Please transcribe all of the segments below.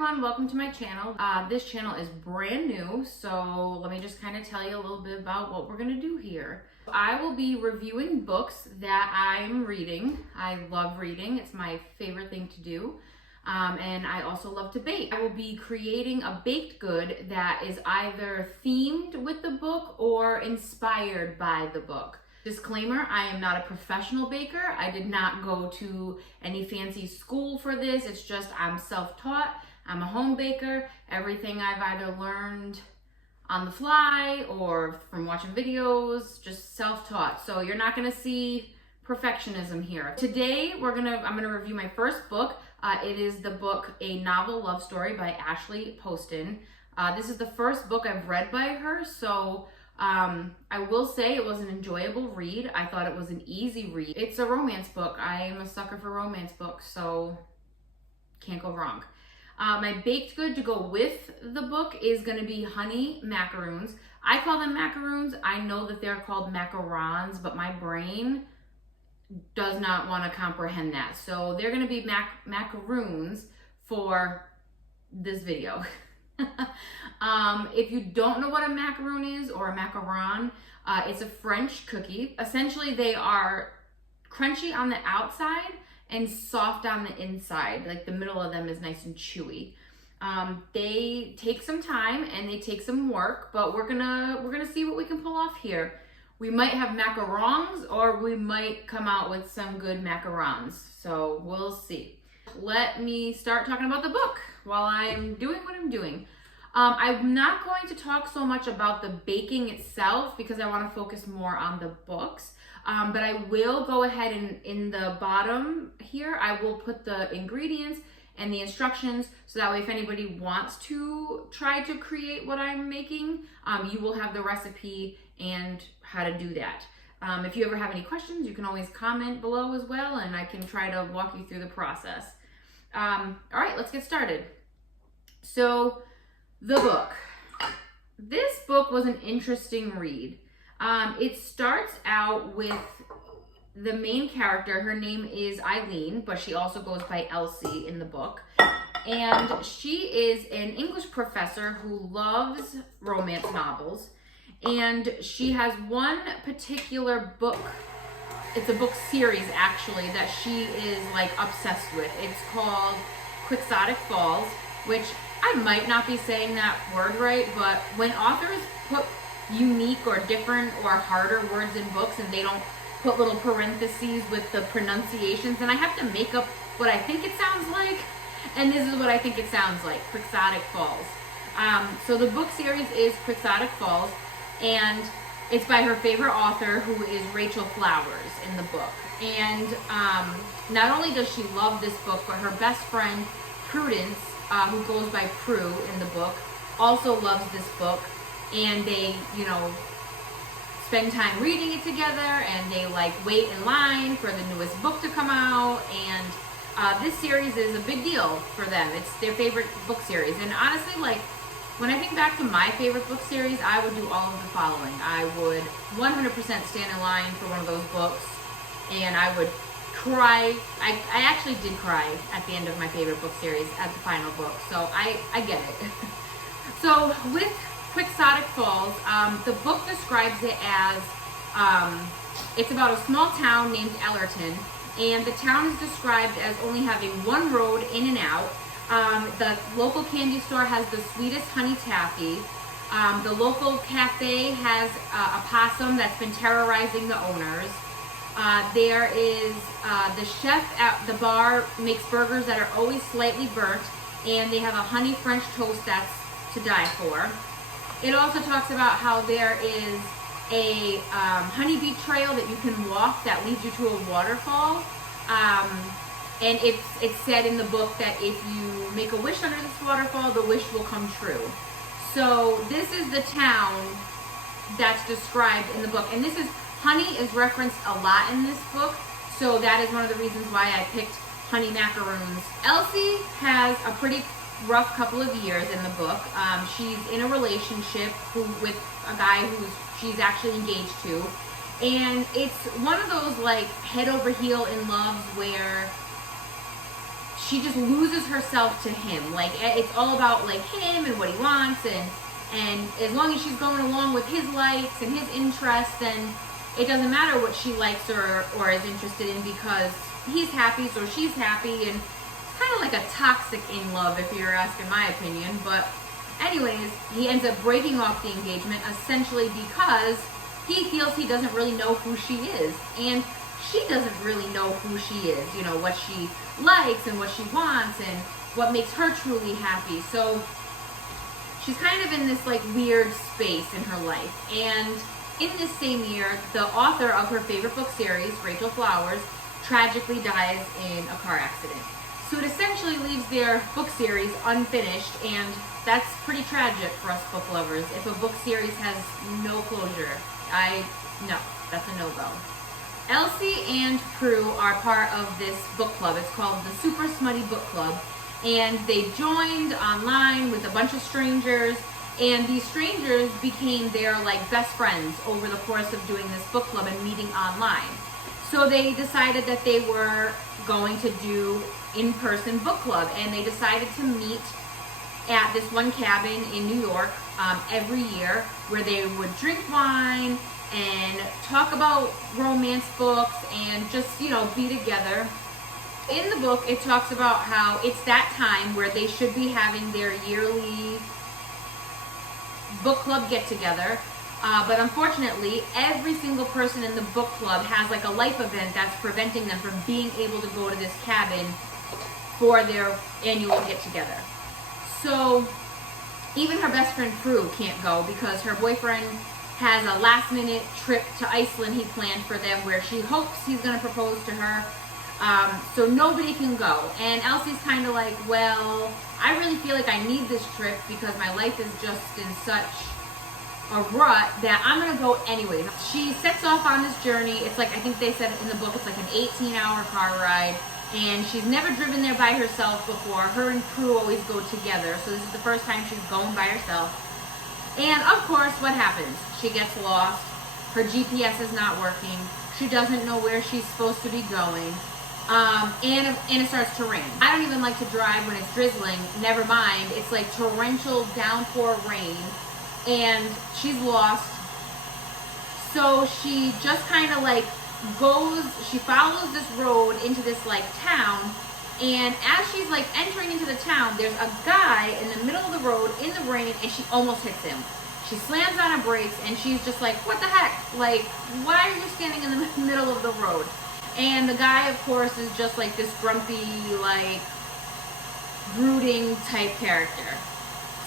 everyone, welcome to my channel. This channel is brand new, so let me just kind of tell you a little bit about what we're gonna do here. I will be reviewing books that I'm reading. I love reading, it's my favorite thing to do. And I also love to bake. I will be creating a baked good that is either themed with the book or inspired by the book. Disclaimer, I am not a professional baker. I did not go to any fancy school for this. It's just I'm self-taught. I'm a home baker. Everything I've either learned on the fly or from watching videos, just self-taught. So you're not gonna see perfectionism here. Today I'm gonna review my first book. It is the book A Novel Love Story by Ashley Poston. This is the first book I've read by her, so I will say it was an enjoyable read. I thought it was an easy read. It's a romance book. I am a sucker for romance books, so can't go wrong. My baked good to go with the book is going to be Honey Macarons. I call them macaroons. I know that they're called macarons, but my brain does not want to comprehend that. So they're going to be macaroons for this video. If you don't know what a macaroon is or a macaron, it's a French cookie. Essentially, they are crunchy on the outside and soft on the inside. Like the middle of them is nice and chewy. They take some time and they take some work, but we're gonna see what we can pull off here. We might have macarons or we might come out with some good macarons. So we'll see. Let me start talking about the book while I'm doing what I'm doing. I'm not going to talk so much about the baking itself because I want to focus more on the books. But I will go ahead and in the bottom here, I will put the ingredients and the instructions so that way if anybody wants to try to create what I'm making, you will have the recipe and how to do that. If you ever have any questions, you can always comment below as well and I can try to walk you through the process. All right, let's get started. So the book. This book was an interesting read. It starts out with the main character. Her name is Eileen, but she also goes by Elsie in the book. And she is an English professor who loves romance novels. And she has one particular book. It's a book series actually that she is like obsessed with. It's called Quixotic Falls, which I might not be saying that word right, but when authors put unique or different or harder words in books and they don't put little parentheses with the pronunciations, then I have to make up what I think it sounds like, and this is what I think it sounds like, Quixotic Falls. So the book series is Quixotic Falls, and it's by her favorite author, who is Rachel Flowers in the book. And not only does she love this book, but her best friend, Prudence, who goes by Prue in the book, also loves this book. And they, spend time reading it together, and they like wait in line for the newest book to come out. And this series is a big deal for them. It's their favorite book series. And honestly, like, when I think back to my favorite book series, I would do all of the following. I would 100% stand in line for one of those books, and I would cry. I actually did cry at the end of my favorite book series at the final book, so I get it. So with Quixotic Falls, the book describes it as, it's about a small town named Ellerton, and the town is described as only having one road in and out. The local candy store has the sweetest honey taffy. The local cafe has a possum that's been terrorizing the owners. There is the chef at the bar makes burgers that are always slightly burnt, and they have a honey French toast that's to die for. It also talks about how there is a honeybee trail that you can walk that leads you to a waterfall. And it's said in the book that if you make a wish under this waterfall, the wish will come true. So this is the town that's described in the book. And this is, honey is referenced a lot in this book. So that is one of the reasons why I picked Honey Macarons. Elsie has a pretty rough couple of years in the book. She's in a relationship with a guy who she's actually engaged to. And it's one of those like head over heel in loves where she just loses herself to him. Like, it's all about like him and what he wants, and as long as she's going along with his likes and his interests, then it doesn't matter what she likes or is interested in, because he's happy, so she's happy. And kind of like a toxic in love, if you're asking my opinion. But anyways, he ends up breaking off the engagement essentially because he feels he doesn't really know who she is, and she doesn't really know who she is, you know, what she likes and what she wants and what makes her truly happy. So she's kind of in this like weird space in her life. And in this same year, the author of her favorite book series, Rachel Flowers, tragically dies in a car accident. So it essentially leaves their book series unfinished, and that's pretty tragic for us book lovers. If a book series has no closure, no, that's a no-go. Elsie and Prue are part of this book club. It's called the Super Smutty Book Club, and they joined online with a bunch of strangers, and these strangers became their like best friends over the course of doing this book club and meeting online. So they decided that they were going to do in-person book club, and they decided to meet at this one cabin in New York every year, where they would drink wine and talk about romance books and just, you know, be together. In the book, it talks about how it's that time where they should be having their yearly book club get-together. But unfortunately, every single person in the book club has like a life event that's preventing them from being able to go to this cabin for their annual get-together. So even her best friend Prue can't go because her boyfriend has a last-minute trip to Iceland he planned for them, where she hopes he's going to propose to her. So nobody can go. And Elsie's kind of like, well, I really feel like I need this trip because my life is just in such a rut that I'm going to go anyways. She sets off on this journey. It's like, I think they said in the book, it's like an 18-hour car ride. And she's never driven there by herself before. Her and Prue always go together. So this is the first time she's going by herself. And of course, what happens? She gets lost. Her GPS is not working. She doesn't know where she's supposed to be going. And it starts to rain. I don't even like to drive when it's drizzling. Never mind. It's like torrential downpour rain. And she's lost. So she just kind of like she follows this road into this like town, and as she's like entering into the town, there's a guy in the middle of the road in the rain, and she almost hits him. She slams on her brakes, and she's just like, what the heck? Like, why are you standing in the middle of the road? And the guy, of course, is just like this grumpy, like, brooding type character.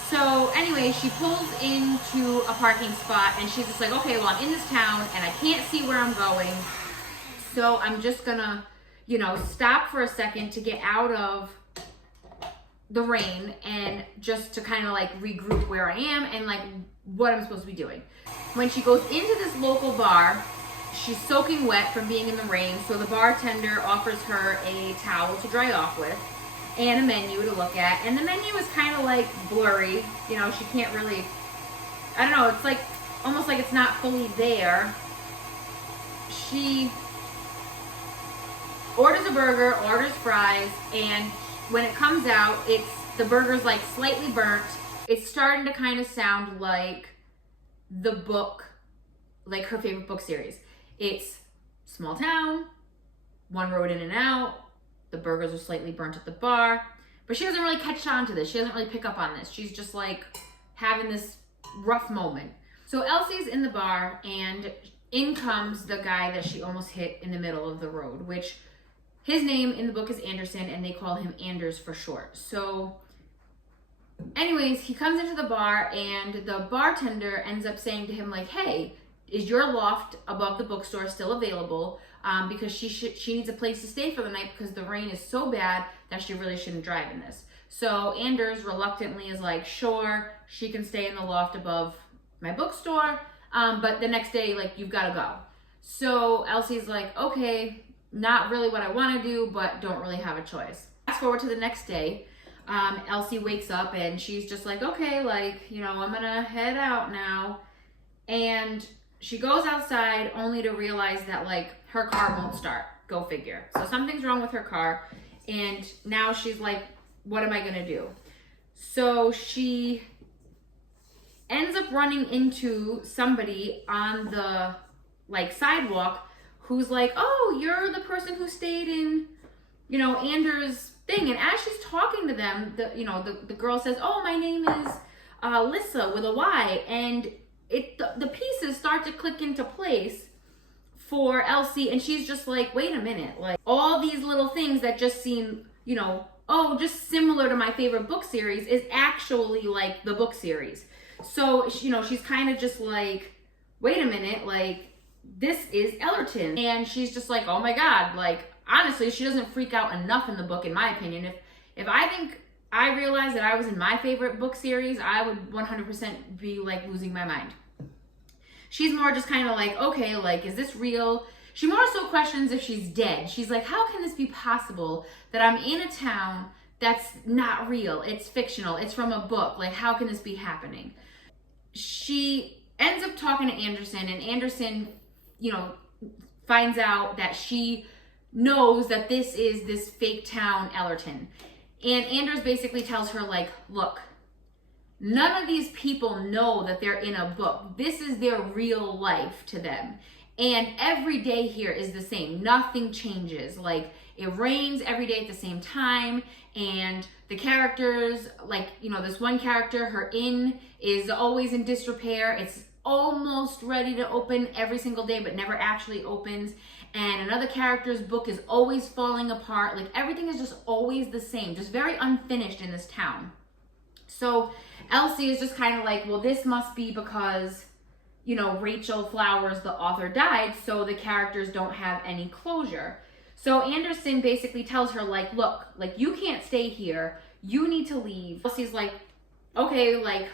So anyway, she pulls into a parking spot, and she's just like, okay, well, I'm in this town and I can't see where I'm going. So I'm just gonna, you know, stop for a second to get out of the rain and just to kind of like regroup where I am and like what I'm supposed to be doing. When she goes into this local bar, she's soaking wet from being in the rain. So the bartender offers her a towel to dry off with and a menu to look at. And the menu is kind of like blurry. You know, she can't really, I don't know, it's like almost like it's not fully there. She orders a burger, orders fries, and when it comes out, the burger's like slightly burnt. It's starting to kind of sound like the book, like her favorite book series. It's small town, one road in and out. The burgers are slightly burnt at the bar, but she doesn't really catch on to this. She doesn't really pick up on this. She's just like having this rough moment. So Elsie's in the bar, and in comes the guy that she almost hit in the middle of the road, which his name in the book is Anderson, and they call him Anders for short. So anyways, he comes into the bar, and the bartender ends up saying to him like, hey, is your loft above the bookstore still available? Because she needs a place to stay for the night because the rain is so bad that she really shouldn't drive in this. So Anders reluctantly is like, sure, she can stay in the loft above my bookstore, but the next day, like, you've got to go. So Elsie's like, okay, not really what I want to do, but don't really have a choice. Fast forward to the next day. Elsie wakes up and she's just like, okay, like, you know, I'm gonna head out now. And she goes outside only to realize that like her car won't start. Go figure. So something's wrong with her car. And now she's like, what am I gonna do? So she ends up running into somebody on the like sidewalk who's like, oh, you're the person who stayed in, you know, Anders' thing. And as she's talking to them, the girl says, oh, my name is Lissa with a Y. And the pieces start to click into place for Elsie, and she's just like, wait a minute, like all these little things that just seem, you know, oh, just similar to my favorite book series is actually like the book series. So, you know, she's kind of just like, wait a minute, like this is Ellerton. And she's just like, oh my God, like honestly, she doesn't freak out enough in the book, in my opinion. If I think I realized that I was in my favorite book series, I would 100% be like losing my mind. She's more just kind of like, okay, like, is this real? She more so questions if she's dead. She's like, how can this be possible that I'm in a town that's not real? It's fictional. It's from a book. Like, how can this be happening? She ends up talking to Anderson, and Anderson, you know, finds out that she knows that this is this fake town, Ellerton. And Anders basically tells her, like, look, none of these people know that they're in a book. This is their real life to them. And every day here is the same. Nothing changes. Like, it rains every day at the same time. And the characters, like, you know, this one character, her inn is always in disrepair. It's almost ready to open every single day, but never actually opens. And another character's book is always falling apart. Like, everything is just always the same. Just very unfinished in this town. So Elsie is just kind of like, well, this must be because, you know, Rachel Flowers, the author, died, so the characters don't have any closure. So Anderson basically tells her, like, look, like, you can't stay here. You need to leave. Elsie's like, okay, like,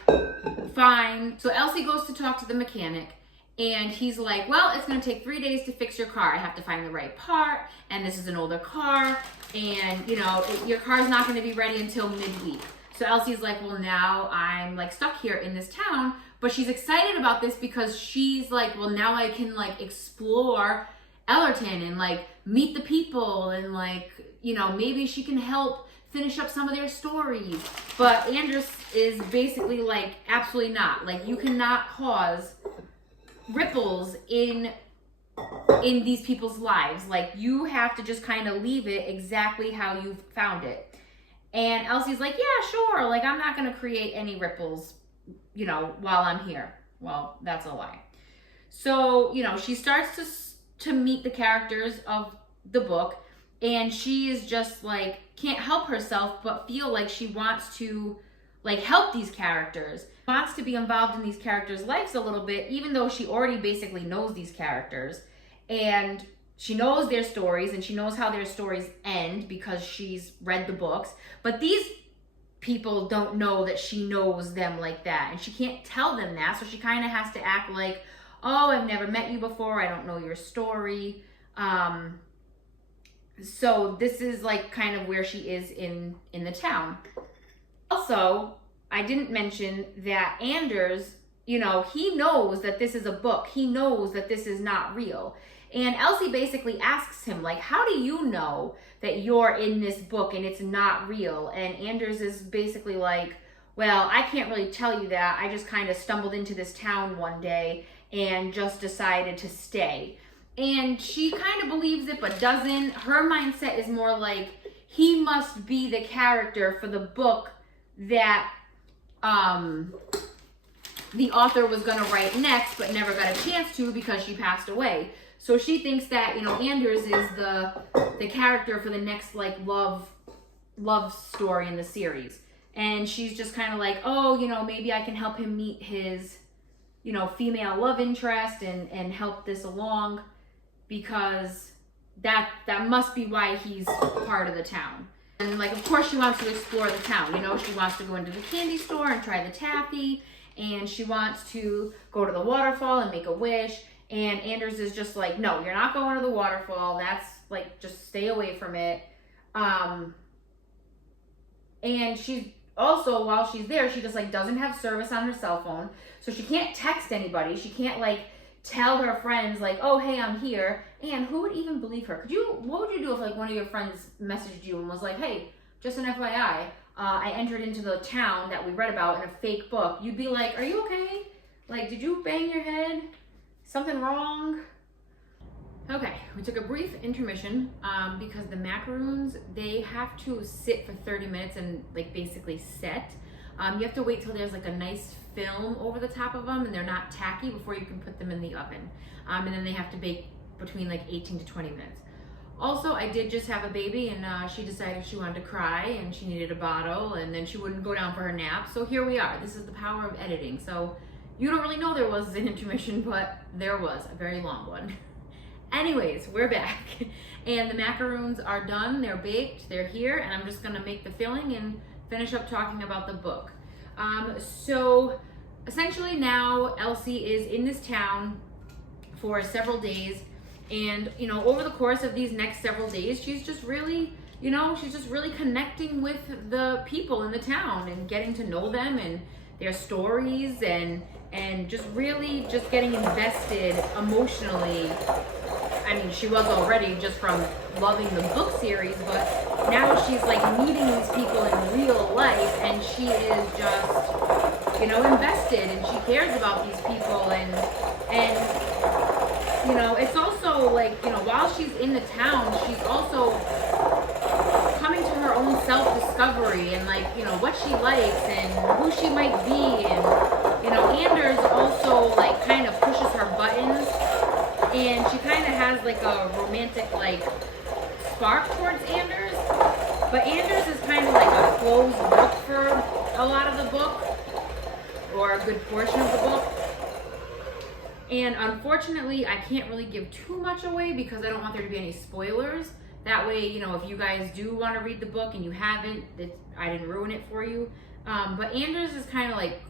fine. So Elsie goes to talk to the mechanic, and he's like, well, it's going to take 3 days to fix your car. I have to find the right part, and this is an older car, and, you know, your car's not going to be ready until midweek. So Elsie's like, well, now I'm like stuck here in this town, but she's excited about this because she's like, well, now I can like explore Ellerton and like meet the people and like, you know, maybe she can help finish up some of their stories. But Anders is basically like, absolutely not. Like, you cannot cause ripples in these people's lives. Like, you have to just kind of leave it exactly how you found it. And Elsie's like, yeah, sure. Like, I'm not going to create any ripples, you know, while I'm here. Well, that's a lie. So, you know, she starts to meet the characters of the book, and she is just like, can't help herself but feel like she wants to like help these characters, wants to be involved in these characters' lives a little bit, even though she already basically knows these characters. And she knows their stories, and she knows how their stories end because she's read the books. But these people don't know that she knows them like that. And she can't tell them that. So she kind of has to act like, oh, I've never met you before. I don't know your story. So this is like kind of where she is in the town. Also, I didn't mention that Anders, you know, he knows that this is a book. He knows that this is not real. And Elsie basically asks him, like, how do you know that you're in this book and it's not real? And Anders is basically like, well, I can't really tell you that. I just kind of stumbled into this town one day and just decided to stay. And she kind of believes it, but doesn't. Her mindset is more like, he must be the character for the book that the author was going to write next, but never got a chance to because she passed away. So she thinks that, you know, Anders is the character for the next like love story in the series. And she's just kind of like, oh, you know, maybe I can help him meet his, you know, female love interest and help this along, because that must be why he's part of the town. And like, of course she wants to explore the town. You know, she wants to go into the candy store and try the taffy, and she wants to go to the waterfall and make a wish. And Anders is just like, no, you're not going to the waterfall. That's like, just stay away from it. And she's also, while she's there, she just like doesn't have service on her cell phone. So she can't text anybody. She can't like tell her friends like, oh, hey, I'm here. And who would even believe her? What would you do if like one of your friends messaged you and was like, hey, just an FYI, I entered into the town that we read about in a fake book. You'd be like, are you okay? Like, did you bang your head? Something wrong? Okay, we took a brief intermission because the macaroons, they have to sit for 30 minutes and like basically set. You have to wait till there's like a nice film over the top of them and they're not tacky before you can put them in the oven. And then they have to bake between like 18 to 20 minutes. Also, I did just have a baby and she decided she wanted to cry and she needed a bottle and then she wouldn't go down for her nap. So here we are. This is the power of editing. So you don't really know there was an intermission, but there was a very long one. Anyways, we're back and the macaroons are done. They're baked, they're here, and I'm just gonna make the filling and finish up talking about the book. So essentially now Elsie is in this town for several days, and you know, over the course of these next several days, she's just really, you know, she's just really connecting with the people in the town and getting to know them and their stories and just really just getting invested emotionally. I mean, she was already just from loving the book series, but now she's like meeting these people in real life and she is just, you know, invested and she cares about these people and you know, it's also like, you know, while she's in the town, she's also coming to her own self-discovery and like, you know, what she likes and who she might be. And, you know, Anders also like kind of pushes her buttons and she kind of has like a romantic like spark towards Anders. But Anders is kind of like a closed book for a lot of the book, or a good portion of the book. And unfortunately, I can't really give too much away because I don't want there to be any spoilers. That way, you know, if you guys do want to read the book and you haven't, I didn't ruin it for you. But Anders is kind of like,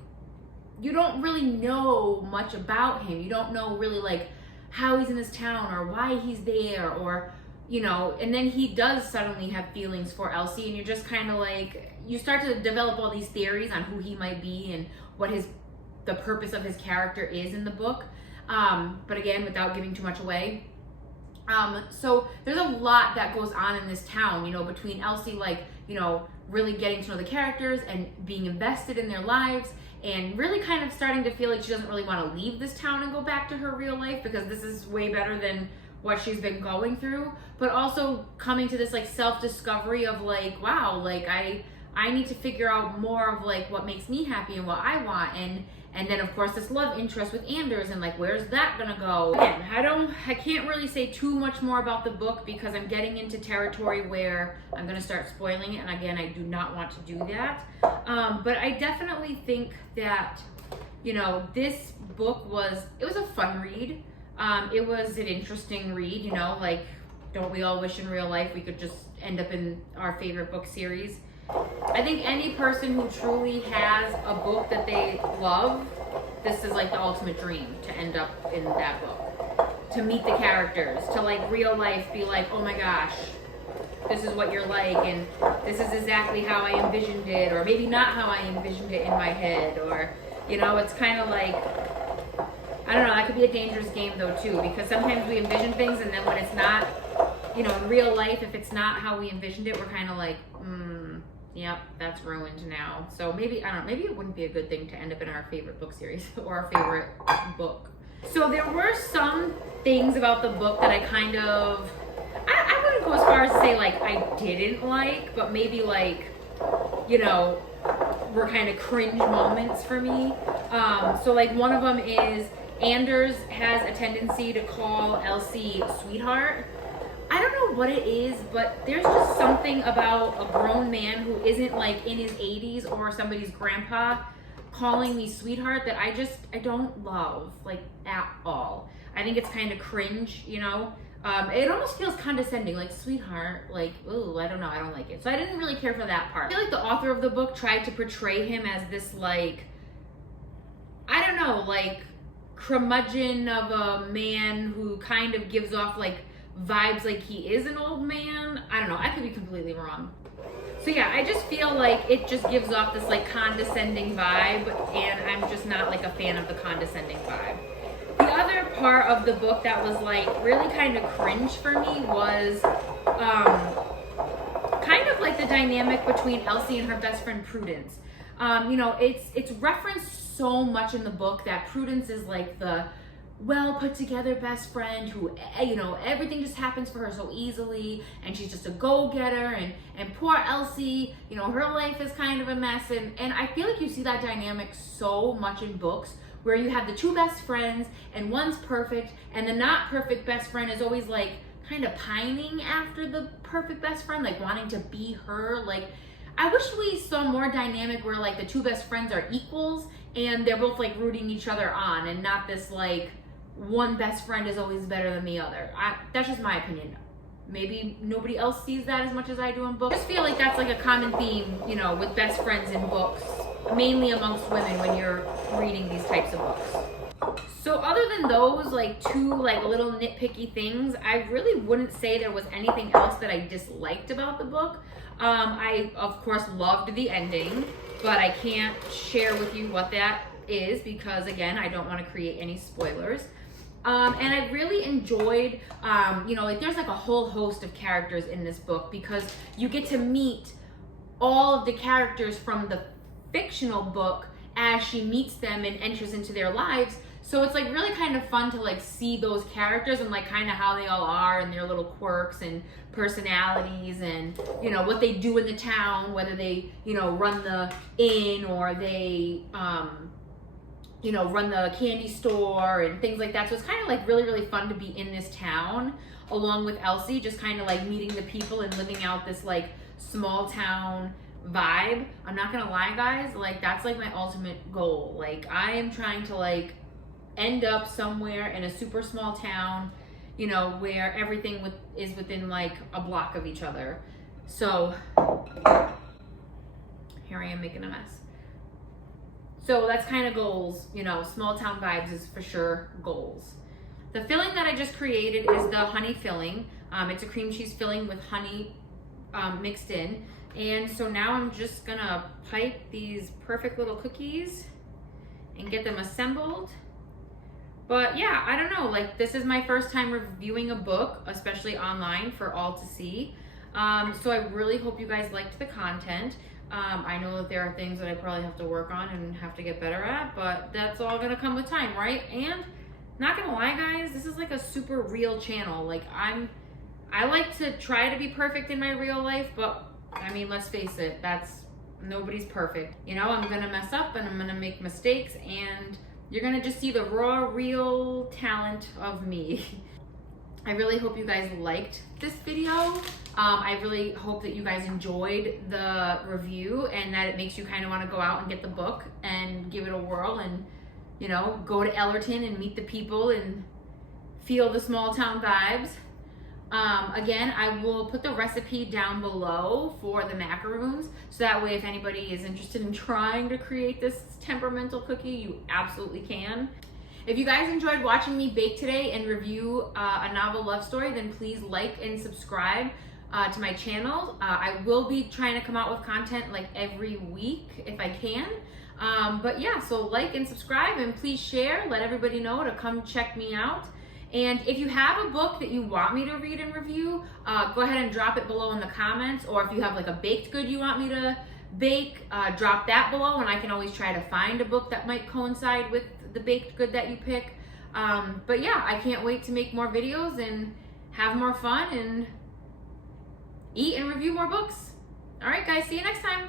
you don't really know much about him. You don't know really like how he's in this town or why he's there, or, you know, and then he does suddenly have feelings for Elsie and you're just kind of like, you start to develop all these theories on who he might be and what the purpose of his character is in the book. But again, without giving too much away. So there's a lot that goes on in this town, you know, between Elsie, like, you know, really getting to know the characters and being invested in their lives and really kind of starting to feel like she doesn't really want to leave this town and go back to her real life because this is way better than what she's been going through, but also coming to this like self-discovery of like, wow, like I need to figure out more of like what makes me happy and what I want. And then of course this love interest with Anders and like, where's that gonna go? Again, I can't really say too much more about the book because I'm getting into territory where I'm gonna start spoiling it. And again, I do not want to do that. But I definitely think that, you know, this book was a fun read. It was an interesting read, you know, like, don't we all wish in real life we could just end up in our favorite book series? I think any person who truly has a book that they love, this is like the ultimate dream, to end up in that book. To meet the characters, to like real life be like, oh my gosh, this is what you're like and this is exactly how I envisioned it, or maybe not how I envisioned it in my head, or, you know, it's kind of like, I don't know, that could be a dangerous game though too, because sometimes we envision things and then when it's not, you know, in real life, if it's not how we envisioned it, we're kind of like, yep, that's ruined now. So maybe, I don't know, maybe it wouldn't be a good thing to end up in our favorite book series or our favorite book. So there were some things about the book that I kind of, I wouldn't go as far as to say like I didn't like, but maybe like, you know, were kind of cringe moments for me. So like one of them is Anders has a tendency to call Elsie sweetheart. I don't know what it is, but there's just something about a grown man who isn't like in his 80s or somebody's grandpa calling me sweetheart that I don't love, like, at all. I think it's kind of cringe, you know? It almost feels condescending, like sweetheart, like, ooh, I don't know, I don't like it. So I didn't really care for that part. I feel like the author of the book tried to portray him as this like, I don't know, like curmudgeon of a man who kind of gives off like vibes like he is an old man. I don't know, I could be completely wrong. So yeah, I just feel like it just gives off this like condescending vibe, and I'm just not like a fan of the condescending vibe. The other part of the book that was like really kind of cringe for me was kind of like the dynamic between Elsie and her best friend Prudence. You know, it's referenced so much in the book that Prudence is like the well put together best friend who, you know, everything just happens for her so easily, and she's just a go-getter, and poor Elsie, you know, her life is kind of a mess, and I feel like you see that dynamic so much in books where you have the two best friends and one's perfect, and the not perfect best friend is always like kind of pining after the perfect best friend, like wanting to be her. Like, I wish we saw more dynamic where like the two best friends are equals and they're both like rooting each other on, and not this like one best friend is always better than the other. That's just my opinion. Maybe nobody else sees that as much as I do in books. I just feel like that's like a common theme, you know, with best friends in books, mainly amongst women when you're reading these types of books. So other than those like two like little nitpicky things, I really wouldn't say there was anything else that I disliked about the book. I of course loved the ending, but I can't share with you what that is because again, I don't want to create any spoilers. And I really enjoyed, you know, like there's like a whole host of characters in this book because you get to meet all of the characters from the fictional book as she meets them and enters into their lives. So it's like really kind of fun to like see those characters and like kind of how they all are and their little quirks and personalities and, you know, what they do in the town, whether they, you know, run the inn or they, you know, run the candy store and things like that. So it's kind of like really, really fun to be in this town along with Elsie, just kind of like meeting the people and living out this like small town vibe. I'm not gonna lie, guys, like that's like my ultimate goal. Like I am trying to like end up somewhere in a super small town, you know, where everything is within like a block of each other. So here I am making a mess. So that's kind of goals, you know, small town vibes is for sure goals. The filling that I just created is the honey filling. It's a cream cheese filling with honey mixed in. And so now I'm just gonna pipe these perfect little cookies and get them assembled. But yeah, I don't know, like this is my first time reviewing a book, especially online for all to see. So I really hope you guys liked the content. I know that there are things that I probably have to work on and have to get better at, but that's all gonna come with time, right? And not gonna lie, guys, this is like a super real channel. Like I like to try to be perfect in my real life, but I mean, let's face it, nobody's perfect. You know, I'm gonna mess up and I'm gonna make mistakes, and you're gonna just see the raw, real talent of me. I really hope you guys liked this video. I really hope that you guys enjoyed the review and that it makes you kind of want to go out and get the book and give it a whirl and, you know, go to Ellerton and meet the people and feel the small town vibes. Again, I will put the recipe down below for the macaroons, so that way if anybody is interested in trying to create this temperamental cookie, you absolutely can. If you guys enjoyed watching me bake today and review a novel love story, then please like and subscribe to my channel. I will be trying to come out with content like every week if I can. But yeah, so like and subscribe, and please share, let everybody know to come check me out. And if you have a book that you want me to read and review, go ahead and drop it below in the comments. Or if you have like a baked good you want me to bake, drop that below, and I can always try to find a book that might coincide with the baked good that you pick. But yeah, I can't wait to make more videos and have more fun and eat and review more books. All right, guys, see you next time.